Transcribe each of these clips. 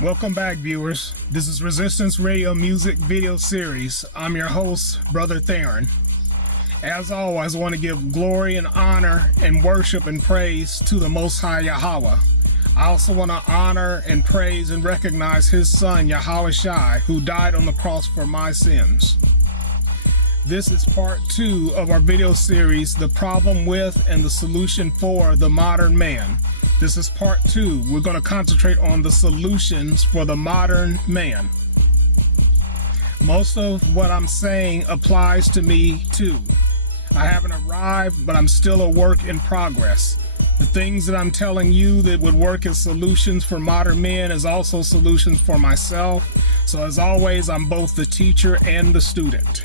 Welcome back, viewers. This is Resistance Radio Music Video Series. I'm your host, Brother Theron. As always, I want to give glory and honor and worship and praise to the Most High Yahweh. I also want to honor and praise and recognize His Son, Yahweh Shai, who died on the cross for my sins. This is part 2 of our video series, The Problem With and the Solution for the Modern Man. This is part 2. We're going to concentrate on the solutions for the modern man. Most of what I'm saying applies to me too. I haven't arrived, but I'm still a work in progress. The things that I'm telling you that would work as solutions for modern men is also solutions for myself. So as always, I'm both the teacher and the student.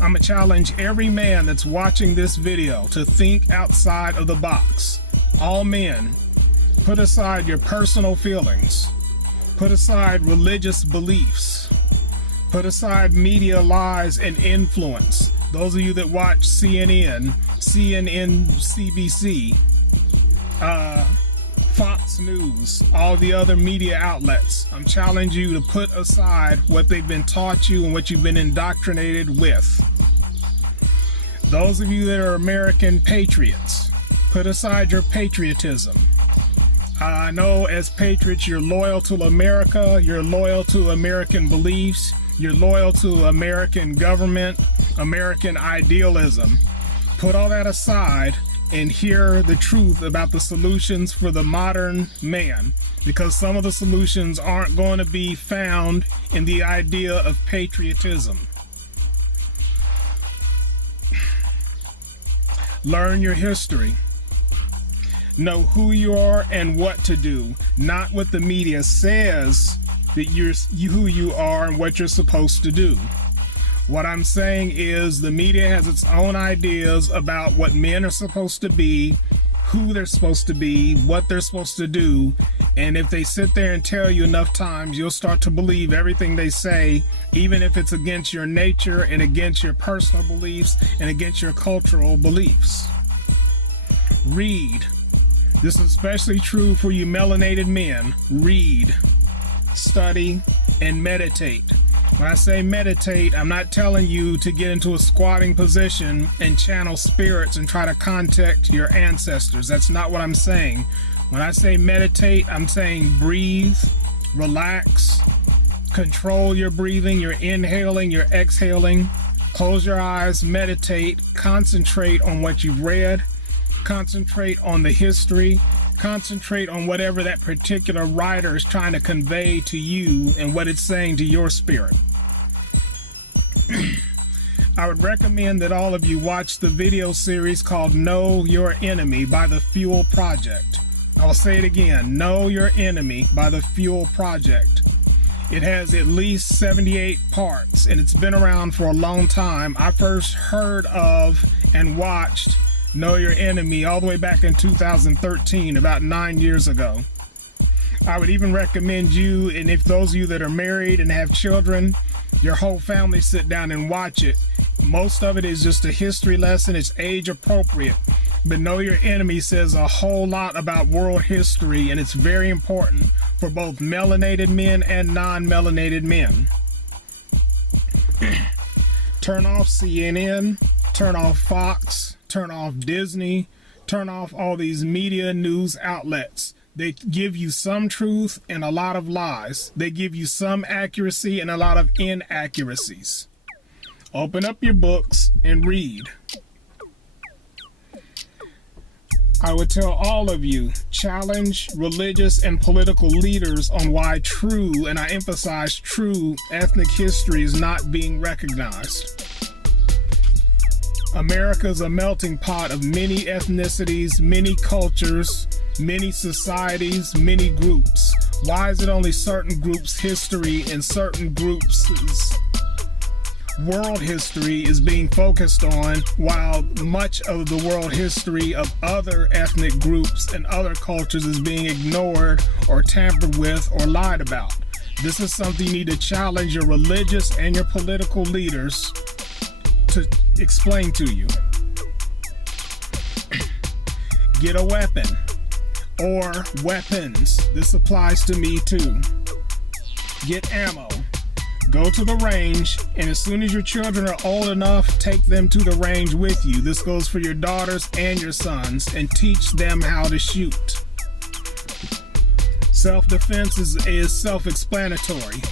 I'm going to challenge every man that's watching this video to think outside of the box. All men, put aside your personal feelings. Put aside religious beliefs. Put aside media lies and influence. Those of you that watch CNN, CBC, Fox News, all the other media outlets, I'm challenging you to put aside what they've been taught you and what you've been indoctrinated with. Those of you that are American patriots, put aside your patriotism. I know as patriots you're loyal to America, you're loyal to American beliefs, you're loyal to American government, American idealism. Put all that aside and hear the truth about the solutions for the modern man, because some of the solutions aren't going to be found in the idea of patriotism. Learn your history. Know who you are and what to do, not what the media says that who you are and what you're supposed to do. What I'm saying is the media has its own ideas about what men are supposed to be, who they're supposed to be, what they're supposed to do, and if they sit there and tell you enough times, you'll start to believe everything they say, even if it's against your nature and against your personal beliefs and against your cultural beliefs. Read. This is especially true for you melanated men. Read, study, and meditate. When I say meditate, I'm not telling you to get into a squatting position and channel spirits and try to contact your ancestors. That's not what I'm saying. When I say meditate, I'm saying breathe, relax, control your breathing, your inhaling, your exhaling. Close your eyes, meditate, concentrate on what you've read, concentrate on the history, concentrate on whatever that particular writer is trying to convey to you and what it's saying to your spirit. I would recommend that all of you watch the video series called Know Your Enemy by the Fuel Project. I'll say it again, Know Your Enemy by the Fuel Project. It has at least 78 parts and it's been around for a long time. I first heard of and watched Know Your Enemy all the way back in 2013, about 9 years ago. I would even recommend you, and if those of you that are married and have children, your whole family sit down and watch it. Most of it is just a history lesson. It's age appropriate. But Know Your Enemy says a whole lot about world history, and it's very important for both melanated men and non-melanated men. Turn off CNN, turn off Fox, turn off Disney, turn off all these media news outlets. They give you some truth and a lot of lies. They give you some accuracy and a lot of inaccuracies. Open up your books and read. I would tell all of you, challenge religious and political leaders on why true, and I emphasize true, ethnic history is not being recognized. America is a melting pot of many ethnicities, many cultures, many societies, many groups. Why is it only certain groups' history and certain groups' world history is being focused on, while much of the world history of other ethnic groups and other cultures is being ignored or tampered with or lied about? This is something you need to challenge your religious and your political leaders to explain to you. Get a weapon. or weapons. This applies to me too. Get ammo. Go to the range, and as soon as your children are old enough, take them to the range with you. This goes for your daughters and your sons, and teach them how to shoot. Self-defense is self-explanatory.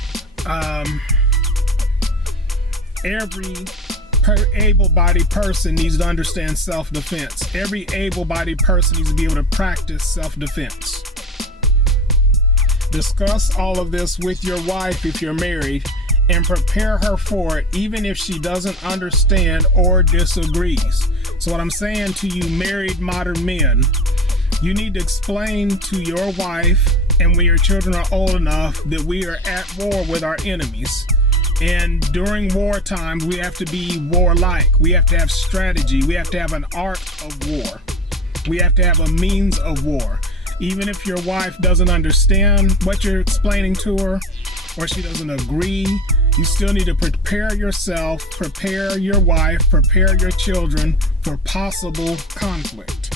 Every able-bodied person needs to understand self-defense. Every able-bodied person needs to be able to practice self-defense. Discuss all of this with your wife if you're married, and prepare her for it, even if she doesn't understand or disagrees. So what I'm saying to you married modern men, you need to explain to your wife, and when your children are old enough, that we are at war with our enemies. And during war times, we have to be warlike. We have to have strategy. We have to have an art of war. We have to have a means of war. Even if your wife doesn't understand what you're explaining to her, or she doesn't agree, you still need to prepare yourself, prepare your wife, prepare your children for possible conflict.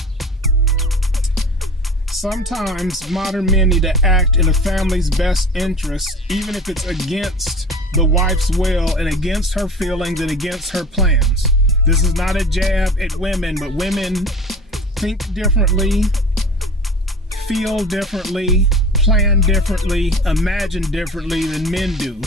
Sometimes modern men need to act in the family's best interest, even if it's against the wife's will and against her feelings and against her plans. This is not a jab at women, but women think differently, feel differently, plan differently, imagine differently than men do.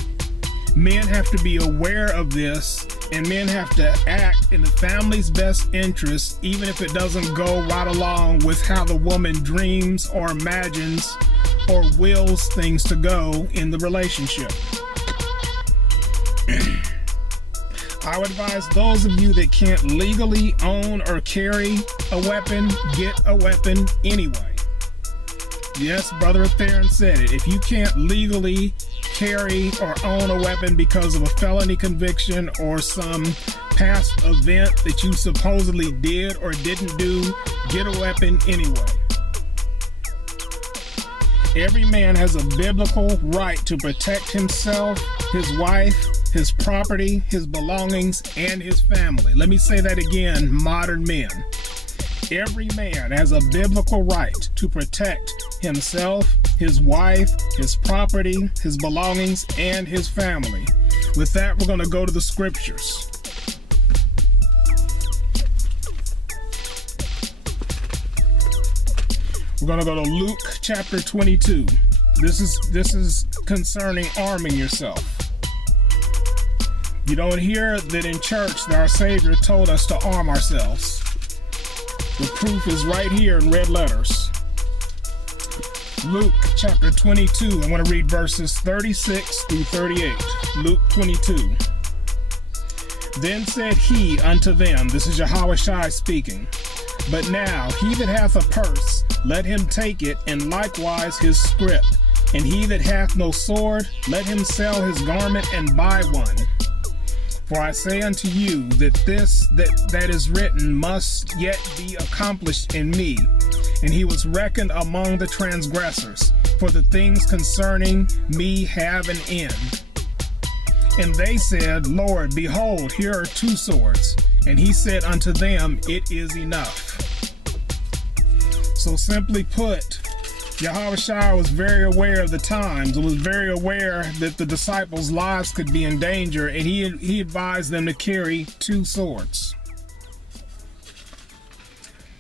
Men have to be aware of this, and men have to act in the family's best interest, even if it doesn't go right along with how the woman dreams or imagines or wills things to go in the relationship. I would advise those of you that can't legally own or carry a weapon, get a weapon anyway. Yes, Brother Theron said it. If you can't legally carry or own a weapon because of a felony conviction or some past event that you supposedly did or didn't do, get a weapon anyway. Every man has a biblical right to protect himself, his wife, his property, his belongings, and his family. Let me say that again, modern men. Every man has a biblical right to protect himself, his wife, his property, his belongings, and his family. With that, we're going to go to the scriptures. We're going to go to Luke chapter 22. This is concerning arming yourself. You don't hear that in church that our Savior told us to arm ourselves. The proof is right here in red letters. Luke chapter 22. I want to read verses 36 through 38. Luke 22. Then said he unto them, this is Yahushua speaking, but now he that hath a purse, let him take it, and likewise his scrip. And he that hath no sword, let him sell his garment and buy one. For I say unto you that this that is written must yet be accomplished in me. And he was reckoned among the transgressors, for the things concerning me have an end. And they said, Lord, behold, here are 2 swords. And he said unto them, it is enough. So simply put, Yahushua was very aware of the times and was very aware that the disciples' lives could be in danger, and he advised them to carry 2 swords.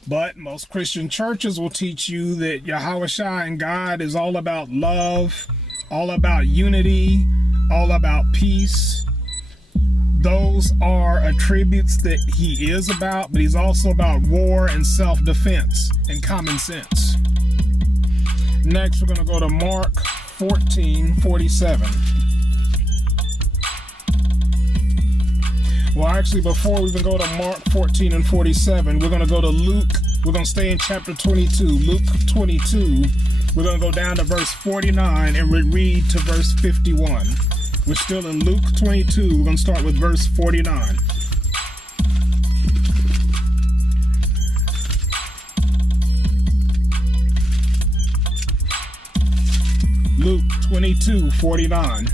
But most Christian churches will teach you that Yahushua and God is all about love, all about unity, all about peace. Those are attributes that he is about, but he's also about war and self-defense and common sense. Next, we're going to go to Mark 14:47. Well, actually, before we even go to Mark 14 and 47, we're going to go to Luke. We're going to stay in chapter 22, Luke 22. We're going to go down to verse 49 and read to verse 51. We're still in Luke 22. We're going to start with verse 49. Luke 22:49.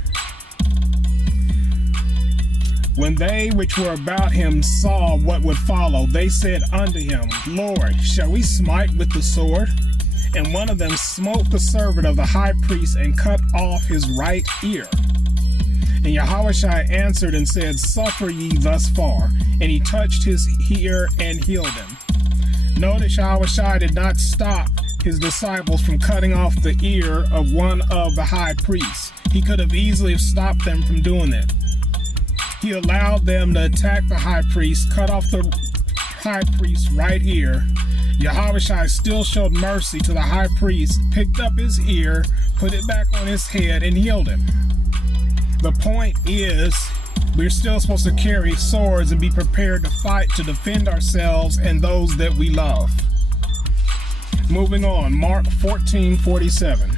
When they which were about him saw what would follow, they said unto him, Lord, shall we smite with the sword? And one of them smote the servant of the high priest and cut off his right ear. And Yahushua answered and said, Suffer ye thus far. And he touched his ear and healed him. Notice Yahushua did not stop his disciples from cutting off the ear of one of the high priests. He could have easily stopped them from doing it. He allowed them to attack the high priest, cut off the high priest's right ear. Yahushua still showed mercy to the high priest, picked up his ear, put it back on his head, and healed him. The point is, we're still supposed to carry swords and be prepared to fight to defend ourselves and those that we love. Moving on, Mark 14:47.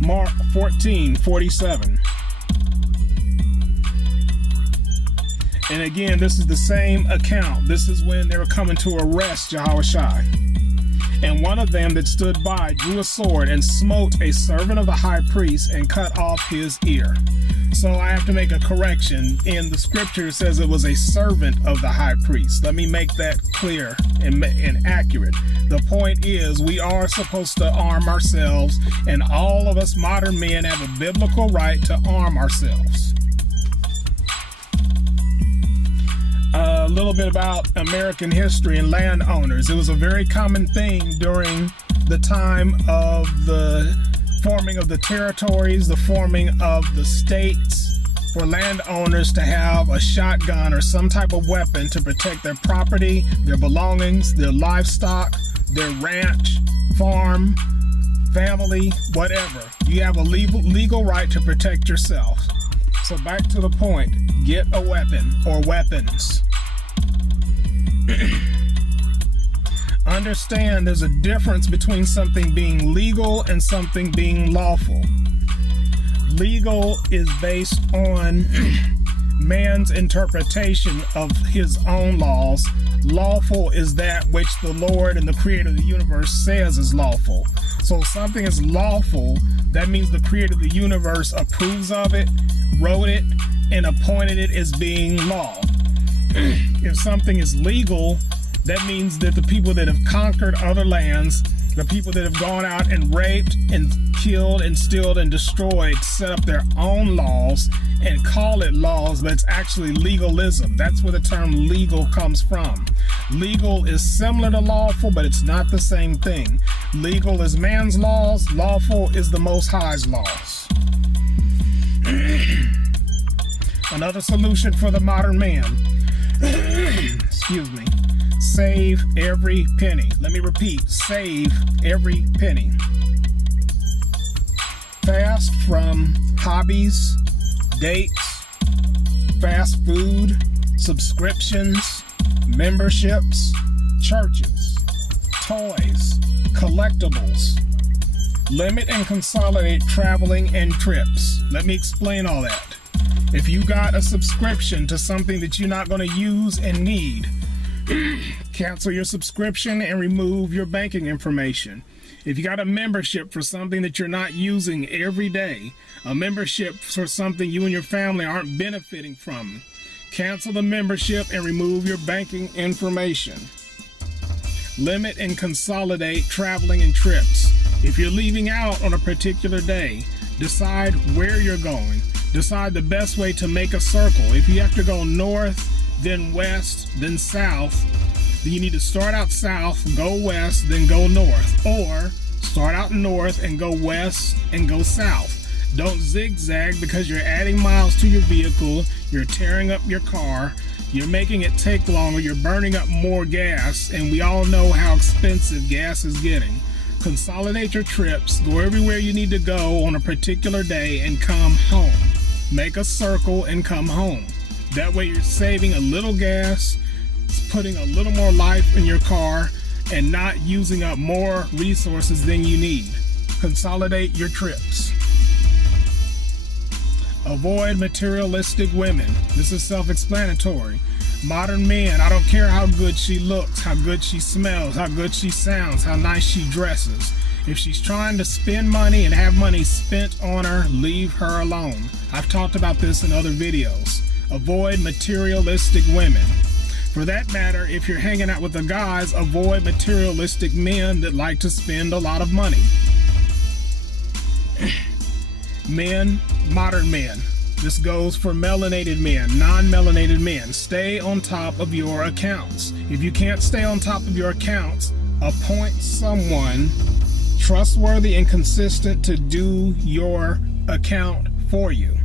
Mark 14:47. And again, this is the same account. This is when they were coming to arrest Yahushua. And one of them that stood by drew a sword and smote a servant of the high priest and cut off his ear. So I have to make a correction. In the scripture, it says it was a servant of the high priest. Let me make that clear and accurate. The point is, we are supposed to arm ourselves, and all of us modern men have a biblical right to arm ourselves. A little bit about American history and landowners. It was a very common thing during the time of the forming of the territories, the forming of the states, for landowners to have a shotgun or some type of weapon to protect their property, their belongings, their livestock, their ranch, farm, family, whatever. You have a legal right to protect yourself. So back to the point, get a weapon or weapons. Understand there's a difference between something being legal and something being lawful. Legal is based on man's interpretation of his own laws. Lawful is that which the Lord and the creator of the universe says is lawful. So if something is lawful, that means the creator of the universe approves of it, wrote it, and appointed it as being law. If something is legal, that means that the people that have conquered other lands, the people that have gone out and raped and killed and stealed and destroyed, set up their own laws and call it laws, but it's actually legalism. That's where the term legal comes from. Legal is similar to lawful, but it's not the same thing. Legal is man's laws, lawful is the Most High's laws. Another solution for the modern man. Excuse me. Save every penny. Let me repeat, save every penny. Fast from hobbies, dates, fast food, subscriptions, memberships, churches, toys, collectibles. Limit and consolidate traveling and trips. Let me explain all that. If you got a subscription to something that you're not going to use and need, cancel your subscription and remove your banking information. If you got a membership for something that you're not using every day, a membership for something you and your family aren't benefiting from, cancel the membership and remove your banking information. Limit and consolidate traveling and trips. If you're leaving out on a particular day, decide where you're going. Decide the best way to make a circle. If you have to go north, then west, then south, then you need to start out south, go west, then go north. Or start out north and go west and go south. Don't zigzag, because you're adding miles to your vehicle, you're tearing up your car, you're making it take longer, you're burning up more gas, and we all know how expensive gas is getting. Consolidate your trips, go everywhere you need to go on a particular day, and come home. Make a circle and come home. That way you're saving a little gas, putting a little more life in your car, and not using up more resources than you need. Consolidate your trips. Avoid materialistic women. This is self-explanatory. Modern men, I don't care how good she looks, how good she smells, how good she sounds, how nice she dresses. If she's trying to spend money and have money spent on her, leave her alone. I've talked about this in other videos. Avoid materialistic women. For that matter, if you're hanging out with the guys, avoid materialistic men that like to spend a lot of money. Men, modern men. This goes for melanated men, non-melanated men. Stay on top of your accounts. If you can't stay on top of your accounts, appoint someone trustworthy and consistent to do your account for you.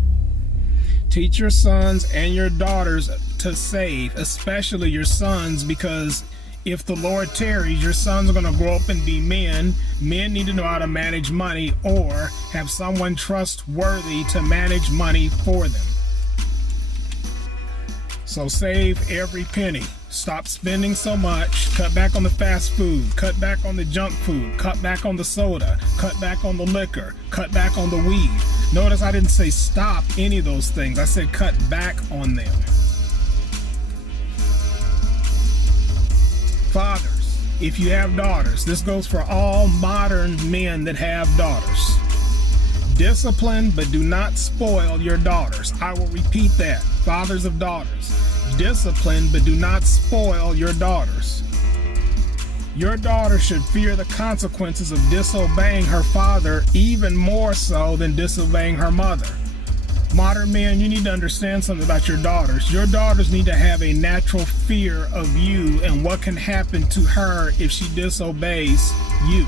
Teach your sons and your daughters to save, especially your sons, because if the Lord tarries, your sons are going to grow up and be men. Men need to know how to manage money or have someone trustworthy to manage money for them. So save every penny. Stop spending so much. Cut back on the fast food. Cut back on the junk food. Cut back on the soda. Cut back on the liquor. Cut back on the weed. Notice I didn't say stop any of those things. I said cut back on them. Fathers, if you have daughters, this goes for all modern men that have daughters. Discipline, but do not spoil your daughters. I will repeat that. Fathers of daughters, discipline, but do not spoil your daughters. Your daughter should fear the consequences of disobeying her father even more so than disobeying her mother. Modern men, you need to understand something about your daughters. Your daughters need to have a natural fear of you and what can happen to her if she disobeys you.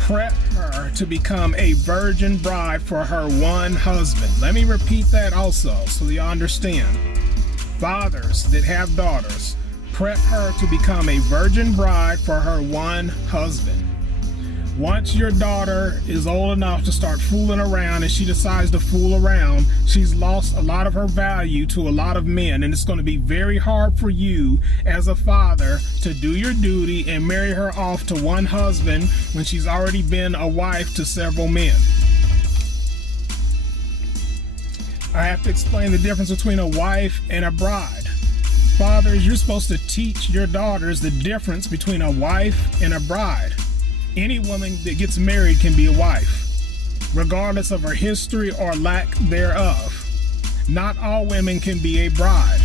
Prep her to become a virgin bride for her one husband. Let me repeat that also so you understand. Fathers that have daughters, prep her to become a virgin bride for her one husband. Once your daughter is old enough to start fooling around and she decides to fool around, she's lost a lot of her value to a lot of men, and it's going to be very hard for you as a father to do your duty and marry her off to one husband when she's already been a wife to several men. I have to explain the difference between a wife and a bride. Fathers, you're supposed to teach your daughters the difference between a wife and a bride. Any woman that gets married can be a wife, regardless of her history or lack thereof. Not all women can be a bride.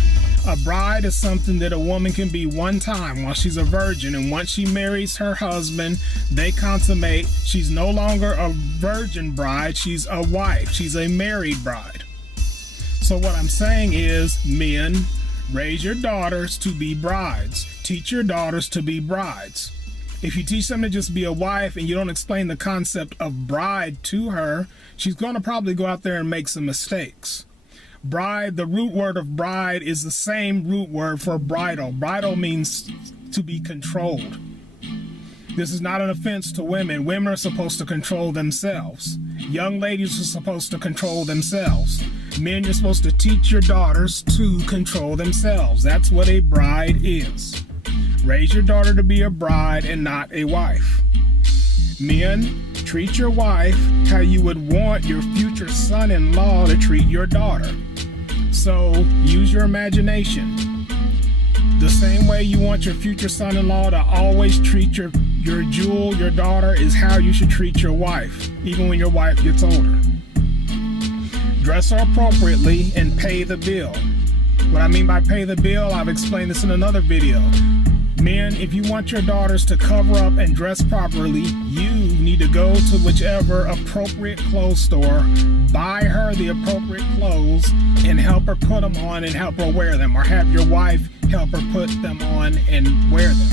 A bride is something that a woman can be one time while she's a virgin, and once she marries her husband, they consummate. She's no longer a virgin bride, she's a wife. She's a married bride. So what I'm saying is, men, raise your daughters to be brides. Teach your daughters to be brides. If you teach them to just be a wife and you don't explain the concept of bride to her, she's going to probably go out there and make some mistakes. Bride, the root word of bride is the same root word for bridal. Bridal means to be controlled. This is not an offense to women. Women are supposed to control themselves. Young ladies are supposed to control themselves. Men, you're supposed to teach your daughters to control themselves. That's what a bride is. Raise your daughter to be a bride and not a wife. Men, treat your wife how you would want your future son-in-law to treat your daughter. So use your imagination. The same way you want your future son-in-law to always treat your jewel, your daughter, is how you should treat your wife, even when your wife gets older. Dress her appropriately and pay the bill. What I mean by pay the bill, I've explained this in another video. Men, if you want your daughters to cover up and dress properly, you need to go to whichever appropriate clothes store, buy her the appropriate clothes, and help her put them on and help her wear them, or have your wife help her put them on and wear them.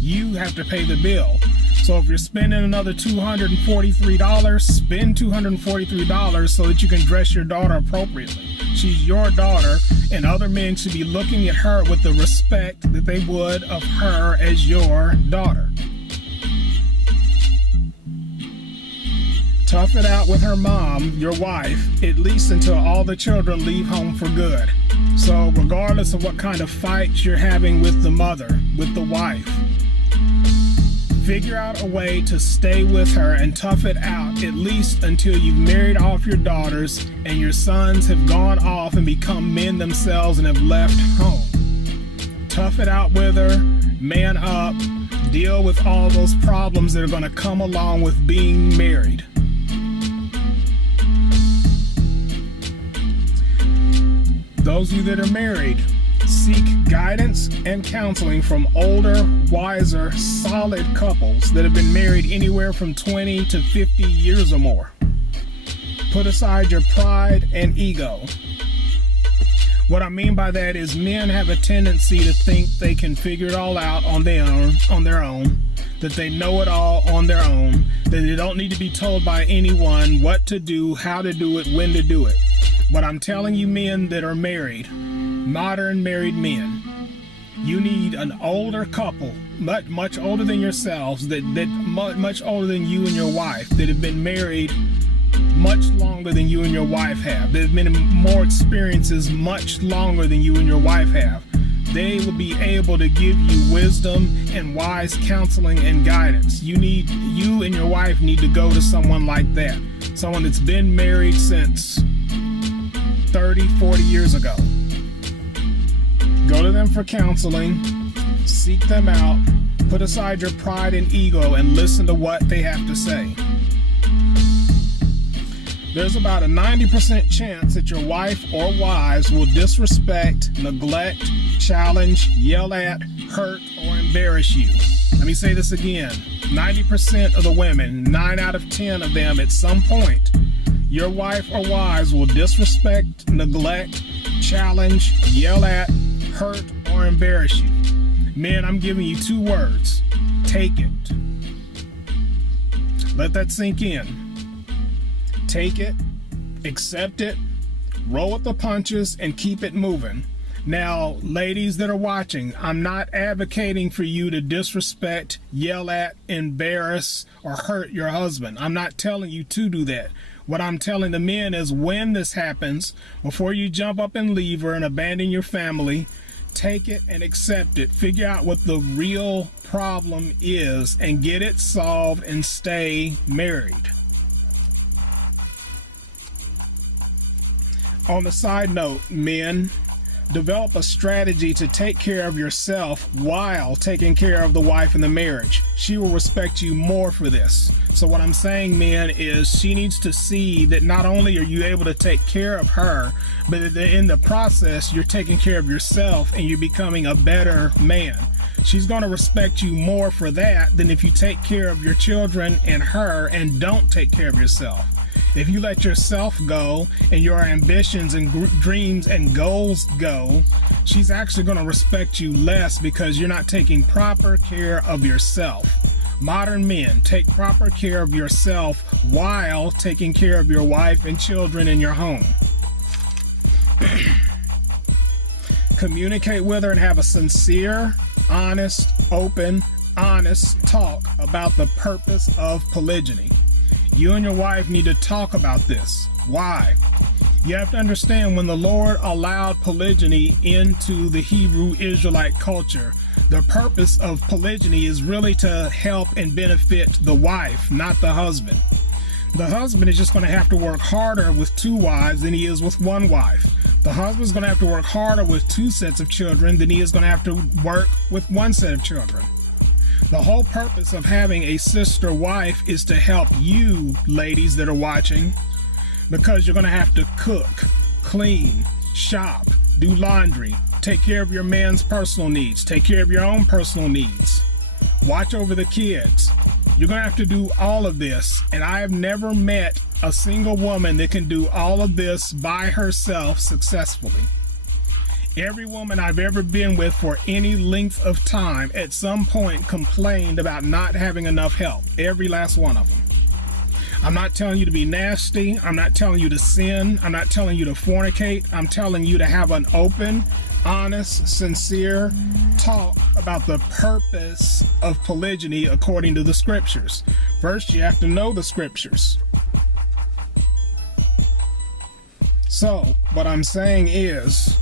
You have to pay the bill. So if you're spending another $243, spend $243 so that you can dress your daughter appropriately. She's your daughter, and other men should be looking at her with the respect that they would of her as your daughter. Tough it out with her mom, your wife, at least until all the children leave home for good. So regardless of what kind of fights you're having with the mother, with the wife, figure out a way to stay with her and tough it out at least until you've married off your daughters and your sons have gone off and become men themselves and have left home. Tough it out with her, man up, deal with all those problems that are going to come along with being married. Those of you that are married, seek guidance and counseling from older, wiser, solid couples that have been married anywhere from 20 to 50 years or more. Put aside your pride and ego. What I mean by that is men have a tendency to think they can figure it all out on their own, that they know it all on their own, that they don't need to be told by anyone what to do, how to do it, when to do it. What I'm telling you men that are married, modern married men, you need an older couple, much older than yourselves, much older than you and your wife, that have been married much longer than you and your wife have. There's been more experiences much longer than you and your wife have. They will be able to give you wisdom and wise counseling and guidance. You and your wife need to go to someone like that. Someone that's been married since 30, 40 years ago. Go to them for counseling, seek them out, put aside your pride and ego and listen to what they have to say. There's about a 90% chance that your wife or wives will disrespect, neglect, challenge, yell at, hurt, or embarrass you. Let me say this again. 90% of the women, 9 out of 10 of them at some point, your wife or wives will disrespect, neglect, challenge, yell at, hurt, or embarrass you. Men, I'm giving you 2 words. Take it. Let that sink in. Take it, accept it, roll with the punches, and keep it moving. Now, ladies that are watching, I'm not advocating for you to disrespect, yell at, embarrass, or hurt your husband. I'm not telling you to do that. What I'm telling the men is when this happens, before you jump up and leave her and abandon your family, take it and accept it. Figure out what the real problem is and get it solved and stay married. On the side note, men, develop a strategy to take care of yourself while taking care of the wife in the marriage. She will respect you more for this. So what I'm saying, men, is she needs to see that not only are you able to take care of her, but that in the process, you're taking care of yourself and you're becoming a better man. She's going to respect you more for that than if you take care of your children and her and don't take care of yourself. If you let yourself go and your ambitions and dreams and goals go, she's actually going to respect you less because you're not taking proper care of yourself. Modern men, take proper care of yourself while taking care of your wife and children in your home. Communicate with her and have a sincere, honest, open, honest talk about the purpose of polygyny. You and your wife need to talk about this. Why? You have to understand when the Lord allowed polygyny into the Hebrew Israelite culture, the purpose of polygyny is really to help and benefit the wife, not the husband. The husband is just going to have to work harder with 2 wives than he is with 1 wife. The husband's going to have to work harder with 2 sets of children than he is going to have to work with 1 set of children. The whole purpose of having a sister wife is to help you, ladies that are watching, because you're going to have to cook, clean, shop, do laundry, take care of your man's personal needs, take care of your own personal needs, watch over the kids. You're going to have to do all of this, and I have never met a single woman that can do all of this by herself successfully. Every woman I've ever been with for any length of time at some point complained about not having enough help. Every last one of them. I'm not telling you to be nasty. I'm not telling you to sin. I'm not telling you to fornicate. I'm telling you to have an open, honest, sincere talk about the purpose of polygyny according to the scriptures. First, you have to know the scriptures. So, what I'm saying is,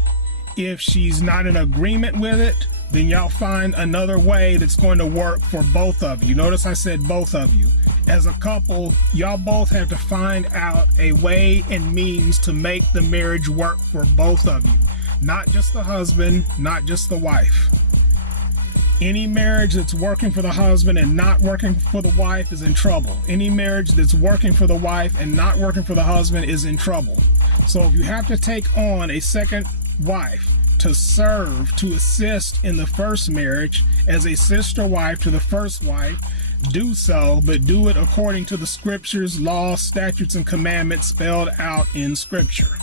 if she's not in agreement with it, then y'all find another way that's going to work for both of you. Notice I said both of you. As a couple, y'all both have to find out a way and means to make the marriage work for both of you. Not just the husband, not just the wife. Any marriage that's working for the husband and not working for the wife is in trouble. Any marriage that's working for the wife and not working for the husband is in trouble. So if you have to take on a second wife to serve, to assist in the first marriage as a sister wife to the first wife, do so, but do it according to the scriptures, laws, statutes, and commandments spelled out in scripture.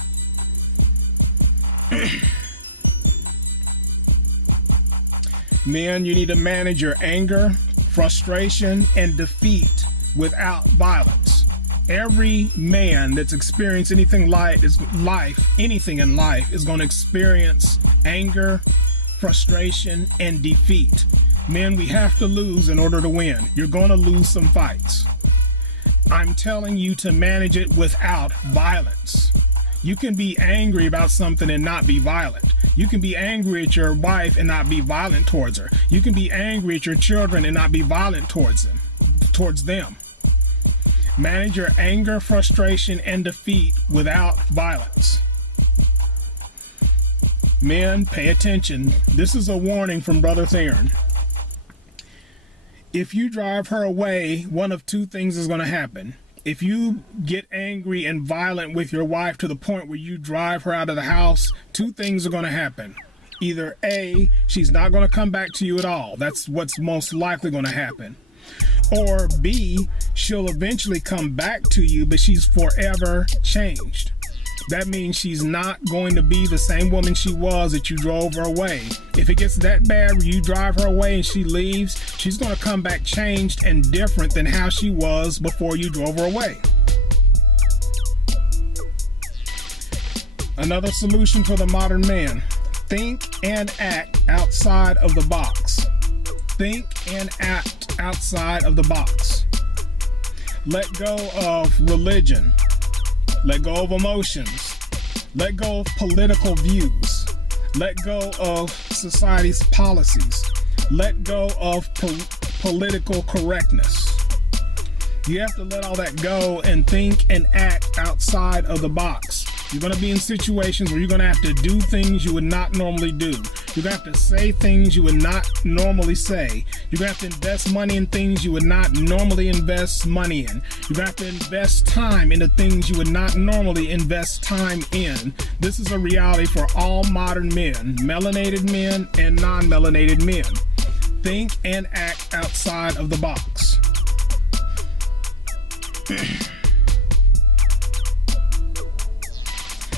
Men, you need to manage your anger, frustration, and defeat without violence. Every man that's experienced anything in life is going to experience anger, frustration, and defeat. Men, we have to lose in order to win. You're going to lose some fights. I'm telling you to manage it without violence. You can be angry about something and not be violent. You can be angry at your wife and not be violent towards her. You can be angry at your children and not be violent towards them. Manage your anger, frustration, and defeat without violence. Men, pay attention. This is a warning from Brother Theron. If you drive her away, one of two things is going to happen. If you get angry and violent with your wife to the point where you drive her out of the house, two things are going to happen. Either A, she's not going to come back to you at all. That's what's most likely going to happen. Or B, she'll eventually come back to you, but she's forever changed. That means she's not going to be the same woman she was that you drove her away. If it gets that bad where you drive her away and she leaves, she's going to come back changed and different than how she was before you drove her away. Another solution for the modern man: think and act outside of the box. Think and act outside of the box. Let go of religion. Let go of emotions. Let go of political views. Let go of society's policies. Let go of political correctness. You have to let all that go and think and act outside of the box. You're going to be in situations where you're going to have to do things you would not normally do. You're going to have to say things you would not normally say. You're going to have to invest money in things you would not normally invest money in. You're going to have to invest time into things you would not normally invest time in. This is a reality for all modern men, melanated men and non-melanated men. Think and act outside of the box.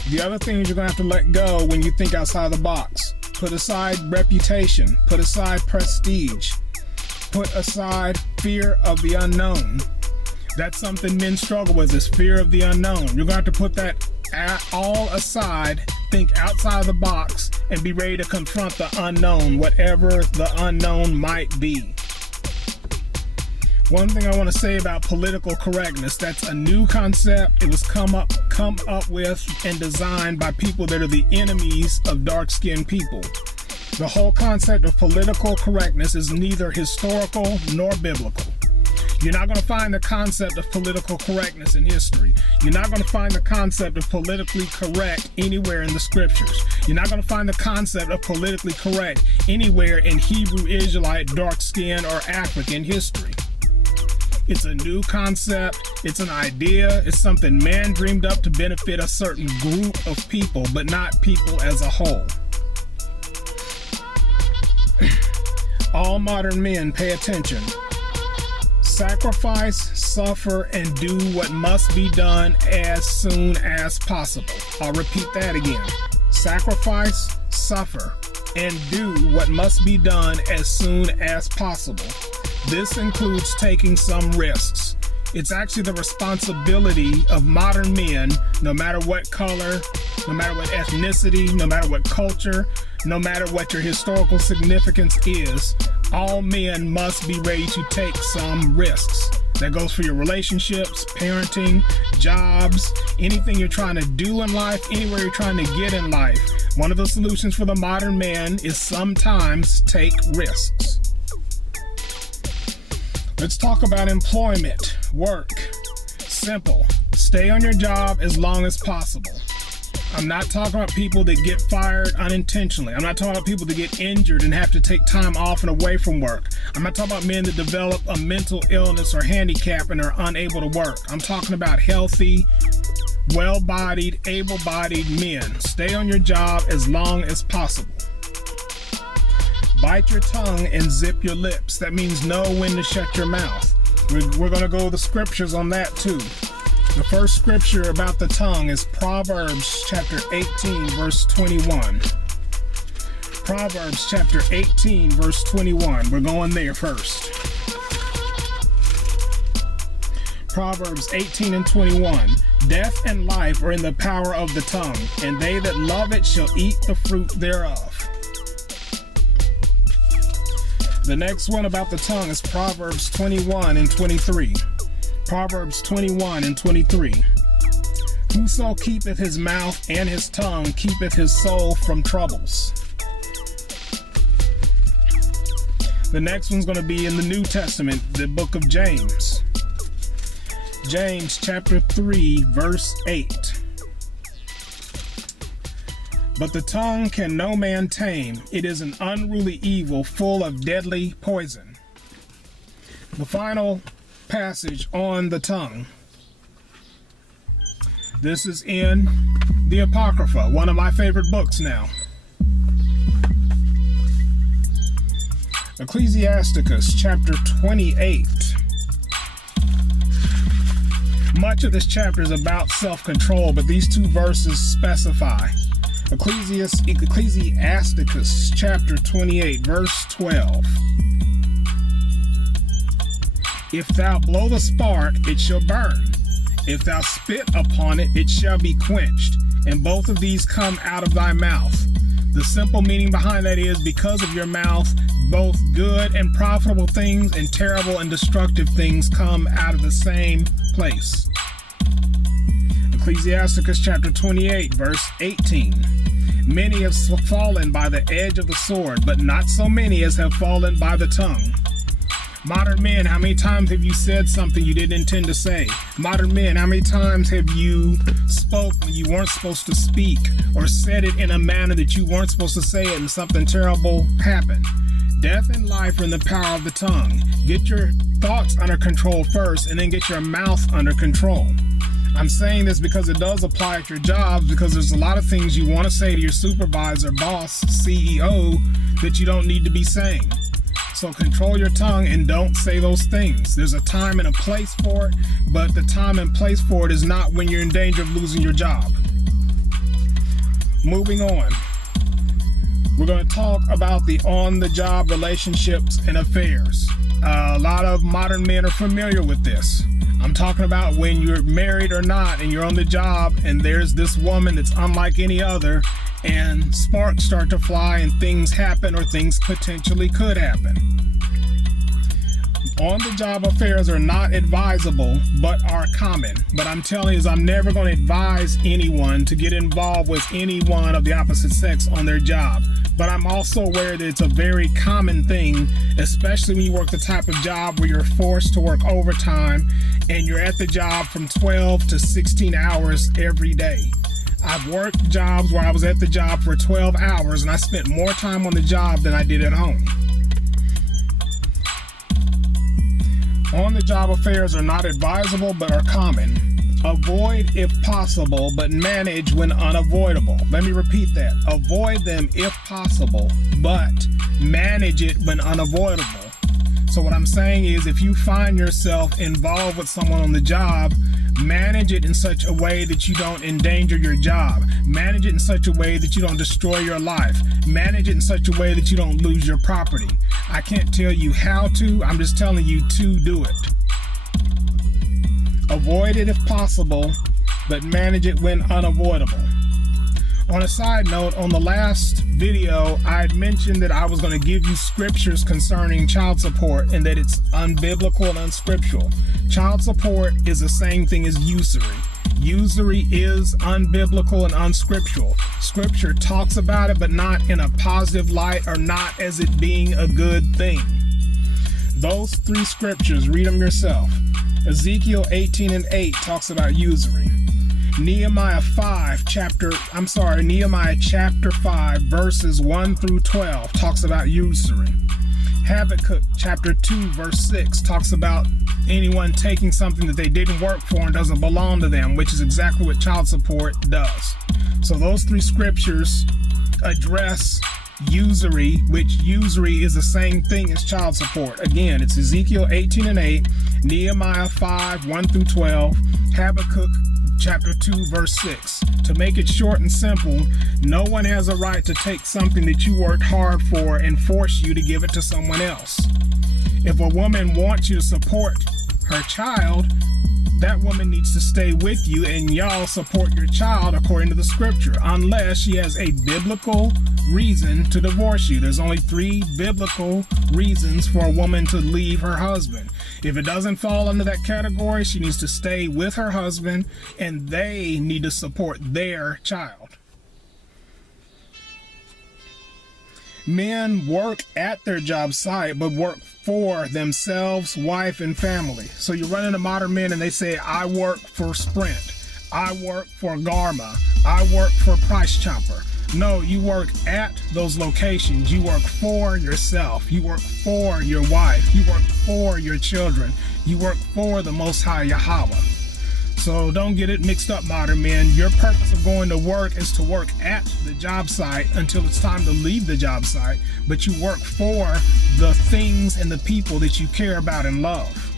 The other things you're going to have to let go when you think outside the box. Put aside reputation. Put aside prestige. Put aside fear of the unknown. That's something men struggle with, is fear of the unknown. You're going to have to put that all aside, think outside of the box, and be ready to confront the unknown, whatever the unknown might be. One thing I want to say about political correctness: that's a new concept. It was come up with and designed by people that are the enemies of dark-skinned people. The whole concept of political correctness is neither historical nor biblical. You're not going to find the concept of political correctness in history. You're not going to find the concept of politically correct anywhere in the scriptures. You're not going to find the concept of politically correct anywhere in Hebrew, Israelite, dark-skinned, or African history. It's a new concept. It's an idea. It's something man dreamed up to benefit a certain group of people, but not people as a whole. All modern men, pay attention. Sacrifice, suffer, and do what must be done as soon as possible. I'll repeat that again. Sacrifice, suffer, and do what must be done as soon as possible. This includes taking some risks. It's actually the responsibility of modern men, no matter what color, no matter what ethnicity, no matter what culture, no matter what your historical significance is, all men must be ready to take some risks. That goes for your relationships, parenting, jobs, anything you're trying to do in life, anywhere you're trying to get in life. One of the solutions for the modern man is sometimes take risks. Let's talk about employment, work. Simple. Stay on your job as long as possible. I'm not talking about people that get fired unintentionally. I'm not talking about people that get injured and have to take time off and away from work. I'm not talking about men that develop a mental illness or handicap and are unable to work. I'm talking about healthy well-bodied, able-bodied men. Stay on your job as long as possible. Bite your tongue and zip your lips. That means know when to shut your mouth. We're going to go to the scriptures on that too. The first scripture about the tongue is Proverbs chapter 18, verse 21. Proverbs chapter 18, verse 21. We're going there first. Proverbs 18 and 21. Death and life are in the power of the tongue, and they that love it shall eat the fruit thereof. The next one about the tongue is Proverbs 21 and 23. Proverbs 21 and 23. Whoso keepeth his mouth and his tongue keepeth his soul from troubles. The next one's going to be in the New Testament, the book of James. James chapter 3, verse 8. But the tongue can no man tame. It is an unruly evil full of deadly poison. The final passage on the tongue. This is in the Apocrypha, one of my favorite books now. Ecclesiasticus chapter 28. Much of this chapter is about self-control, but these two verses specify. Ecclesiasticus chapter 28, verse 12. If thou blow the spark, it shall burn. If thou spit upon it, it shall be quenched. And both of these come out of thy mouth. The simple meaning behind that is because of your mouth, both good and profitable things and terrible and destructive things come out of the same place. Ecclesiasticus chapter 28, verse 18. Many have fallen by the edge of the sword, but not so many as have fallen by the tongue. Modern men, how many times have you said something you didn't intend to say? Modern men, how many times have you spoke when you weren't supposed to speak, or said it in a manner that you weren't supposed to say it and something terrible happened? Death and life are in the power of the tongue. Get your thoughts under control first, and then get your mouth under control. I'm saying this because it does apply at your jobs, because there's a lot of things you want to say to your supervisor, boss, CEO that you don't need to be saying. So control your tongue and don't say those things. There's a time and a place for it, but the time and place for it is not when you're in danger of losing your job. Moving on. We're going to talk about the on-the-job relationships and affairs. A lot of modern men are familiar with this. I'm talking about when you're married or not and you're on the job and there's this woman that's unlike any other, and sparks start to fly and things happen, or things potentially could happen. On-the-job affairs are not advisable, but are common. But I'm telling you, I'm never going to advise anyone to get involved with anyone of the opposite sex on their job. But I'm also aware that it's a very common thing, especially when you work the type of job where you're forced to work overtime and you're at the job from 12 to 16 hours every day. I've worked jobs where I was at the job for 12 hours and I spent more time on the job than I did at home. On-the-job affairs are not advisable but are common. Avoid if possible, but manage when unavoidable. Let me repeat that. Avoid them if possible, but manage it when unavoidable. So what I'm saying is, if you find yourself involved with someone on the job, manage it in such a way that you don't endanger your job. Manage it in such a way that you don't destroy your life. Manage it in such a way that you don't lose your property. I can't tell you how to, I'm just telling you to do it. Avoid it if possible, but manage it when unavoidable. On a side note, on the last video, I had mentioned that I was going to give you scriptures concerning child support and that it's unbiblical and unscriptural. Child support is the same thing as usury. Usury is unbiblical and unscriptural. Scripture talks about it, but not in a positive light or not as it being a good thing. Those three scriptures, read them yourself. Ezekiel 18:8 talks about usury. Nehemiah chapter 5 verses 1 through 12 talks about usury. Habakkuk chapter 2 verse 6 talks about anyone taking something that they didn't work for and doesn't belong to them, which is exactly what child support does. So those three scriptures address usury, which usury is the same thing as child support. Again, it's Ezekiel 18:8, Nehemiah 5:1-12, Habakkuk chapter 2 verse 6. To make it short and simple, no one has a right to take something that you worked hard for and force you to give it to someone else. If a woman wants you to support her child, that woman needs to stay with you and y'all support your child according to the scripture, unless she has a biblical reason to divorce you. There's only 3 biblical reasons for a woman to leave her husband. If it doesn't fall under that category, she needs to stay with her husband and they need to support their child. Men work at their job site, but work for themselves, wife, and family. So you run into modern men and they say, I work for Sprint, I work for Garma, I work for Price Chopper. No, you work at those locations. You work for yourself. You work for your wife. You work for your children. You work for the Most High Yahweh. So don't get it mixed up, modern men. Your purpose of going to work is to work at the job site until it's time to leave the job site, but you work for the things and the people that you care about and love.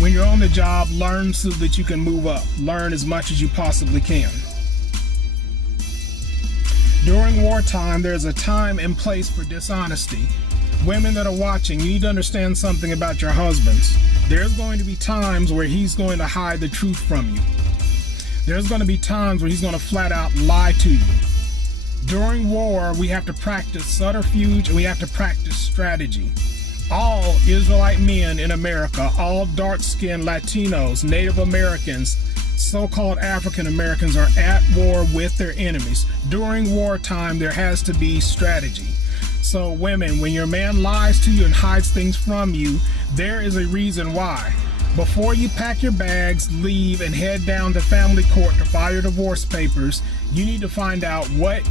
When you're on the job, learn so that you can move up. Learn as much as you possibly can. During wartime, there's a time and place for dishonesty. Women that are watching, you need to understand something about your husbands. There's going to be times where he's going to hide the truth from you. There's going to be times where he's going to flat out lie to you. During war, we have to practice subterfuge and we have to practice strategy. All Israelite men in America, all dark-skinned Latinos, Native Americans, so-called African Americans are at war with their enemies. During wartime, there has to be strategy. So women, when your man lies to you and hides things from you, there is a reason why. Before you pack your bags, leave, and head down to family court to file your divorce papers, you need to find out what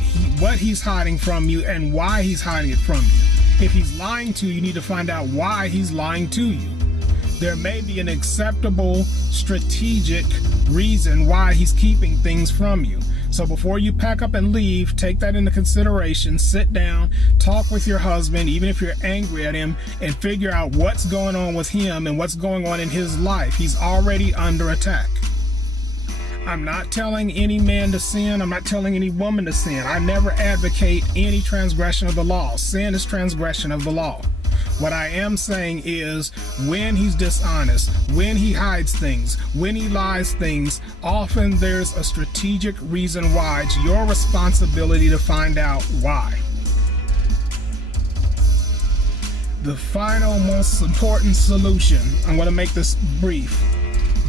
he's hiding from you and why he's hiding it from you. If he's lying to you, you need to find out why he's lying to you. There may be an acceptable, strategic reason why he's keeping things from you. So before you pack up and leave, take that into consideration, sit down, talk with your husband, even if you're angry at him, and figure out what's going on with him and what's going on in his life. He's already under attack. I'm not telling any man to sin. I'm not telling any woman to sin. I never advocate any transgression of the law. Sin is transgression of the law. What I am saying is, when he's dishonest, when he hides things, when he lies things, often there's a strategic reason why. It's your responsibility to find out why. The final, most important solution, I'm going to make this brief.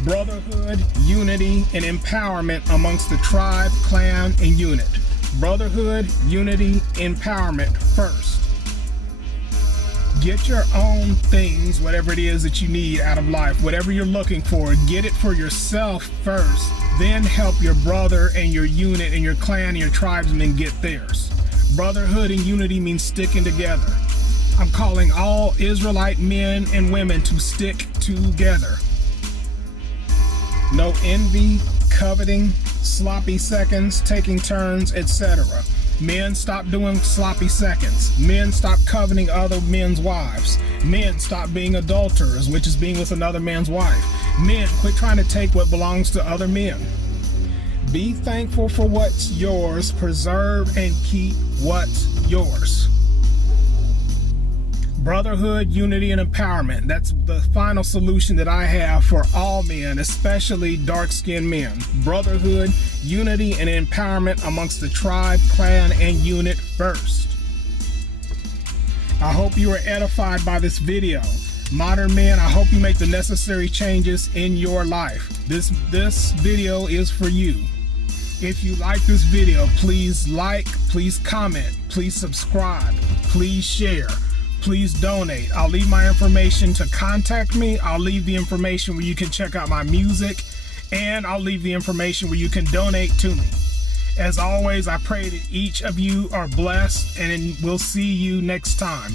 Brotherhood, unity, and empowerment amongst the tribe, clan, and unit. Brotherhood, unity, empowerment first. Get your own things, whatever it is that you need out of life, whatever you're looking for, get it for yourself first, then help your brother and your unit and your clan and your tribesmen get theirs. Brotherhood and unity means sticking together. I'm calling all Israelite men and women to stick together. No envy, coveting, sloppy seconds, taking turns, etc. Men, stop doing sloppy seconds. Men, stop coveting other men's wives. Men, stop being adulterers, which is being with another man's wife. Men, quit trying to take what belongs to other men. Be thankful for what's yours. Preserve and keep what's yours. Brotherhood, unity, and empowerment. That's the final solution that I have for all men, especially dark-skinned men. Brotherhood, unity, and empowerment amongst the tribe, clan, and unit first. I hope you were edified by this video. Modern men, I hope you make the necessary changes in your life. This video is for you. If you like this video, please like, please comment, please subscribe, please share. Please donate. I'll leave my information to contact me. I'll leave the information where you can check out my music, and I'll leave the information where you can donate to me. As always, I pray that each of you are blessed, and we'll see you next time.